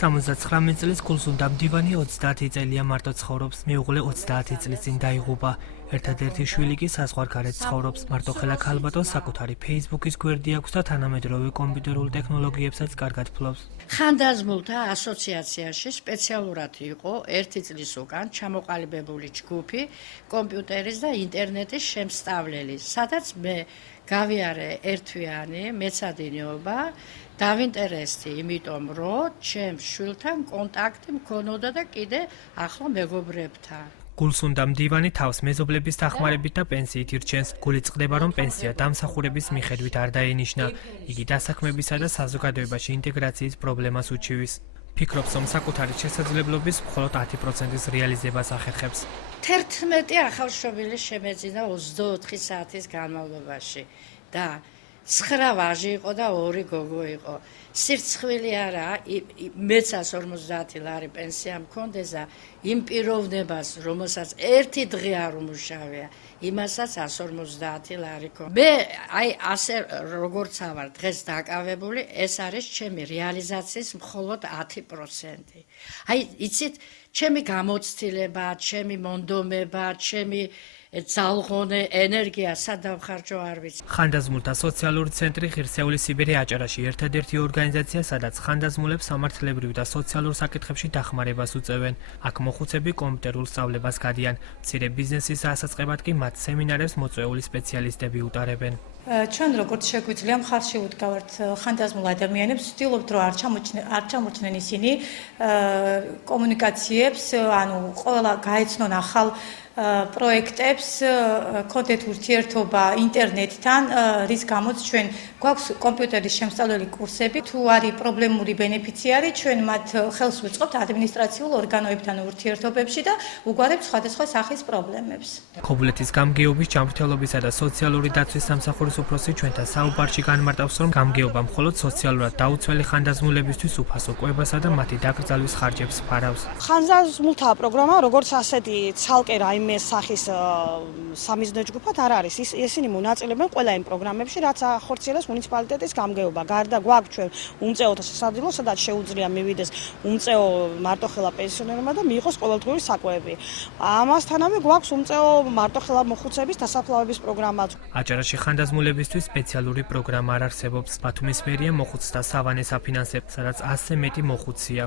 79 წლის გულსუნდა მდივანი 30 წელია მარტო ცხოვრობს, მეუღლე 30 წლის წინ დაიღუპა. ერთადერთი შვილი კი საზღვარგარეთ ცხოვრობს. მარტოხელა ქალბატონს საკუთარი Facebook-ის გვერდი აქვს და თანამედროვე კომპიუტერულ ტექნოლოგიებსაც კარგად ფლობს. ხანდაზმულთა ასოციაციაში სპეციალურად იყო 1 წლის უკან ჩამოყალიბებული ჯგუფი კომპიუტერის და ინტერნეტის შემსწავლელი, სადაც მე გავიარე ერთვიანი მეცადინეობა, დავინტერესდი, იმიტომ რომ ჩემს შვილთან კონტაქტი მქონოდა და კიდე ახლა მეგობრებთან. გულსუნდა მდივანი თავს მეზობლების დახმარებით და პენსიით ირჩენს. გული წყდება, რომ პენსია დამსახურების მიხედვით არ დაენიშნა. იგი დასაქმებისა და საზოგადოებაში ინტეგრაციის პრობლემას უჩივის. ფიქრობს, რომ საკუთარი შესაძლებლობის მხოლოდ 10%-ის რეალიზებას ახერხებს. 11 ახალშობილი შემეძინა 24 საათის განმავლობაში და 9 ვაჟი იყო და 2 გოგო იყო. სირცხვილი არა, მეც 50 ლარი პენსია მქონდეს და იმ პიროვნებას, რომელსაც ერთი დღე არ უმუშავია, იმასაც 150 ლარი ქონდა. მე ასე როგორც ვარ დღეს დაკავებული, ეს არის ჩემი რეალიზაციის მხოლოდ 10%. იცით, ჩემი გამოცდილება, ჩემი მონდომება, ჩემი ძალღონე ენერგია სადავხარჯო არ ვიცი. ხანდაზმულთა სოციალური ცენტრი ღირსეული სიბერი აჭარაში ერთადერთი ორგანიზაცია, სადაც ხანდაზმულებს სამართლებრივ და სოციალურ საკითხებში დახმარებას უწევენ. აქ მოხუცები კომპიუტერულ სწავლებას გადიან. მცირე ბიზნესის ასაწყებად კი მათ სემინარებს მოწვეული სპეციალისტები უტარებენ. ჩვენ როგორც შეგვიძლია მხარში ვუდგავართ ხანდაზმულ ადამიანებს, ვცდილობთ რომ არ ჩამორჩნენ ისინი კომუნიკაციებს, ანუ ყველა გაეცნონ ახალ პროექტებს, კონდეთ ურთიერთობა ინტერნეტთან, რის გამოც ჩვენ გვაქვს კომპიუტერის შემსწავლელი კურსები. თუ არის პრობლემური ბენეფიციარი, ჩვენ მათ ხელს ვუწყობთ ადმინისტრაციულ ორგანოებთან ურთიერთობებში და უგვარებთ სხვადასხვა სახის პრობლემებს. ქობულეთის გამგეობის ჯანმრთელობისა და სოციალური დაცვის სამსახურის უფროსი ჩვენთან საუბარში განმარტავს, რომ გამგეობა მხოლოდ სოციალურად დაუცველი ხანდაზმულებისთვის უფასო კვებასა და მათი დაკრძალვის ხარჯებს ფარავს. ხანდაზმულთა პროგრამა როგორც ასეთი ცალკე რაიმე სახის სამიზნე ჯგუფად არ არის. ისინი მონაწილეობენ ყველა იმ პროგრამებში, რაც ახორციელებს მუნიციპალიტეტის გამგეობა. გარდა გვაქვს ჩვენ უმწეოთა სასადილო, სადაც შეუძლია მივიდეს უმწეო მარტოხელა პენსიონერმა და მიიღოს ყოველდღიური საკვები. ამასთანავე გვაქვს უმწეო მარტოხელა მოხუცების დასაფლავების პროგრამაც. აჭარაში ხანდაზმულებისთვის სპეციალური პროგრამა არ არსებობს. ბათუმის მერია მოხუცთა სავანეს აფინანსებს, სადაც 100-ზე მეტი მოხუცია.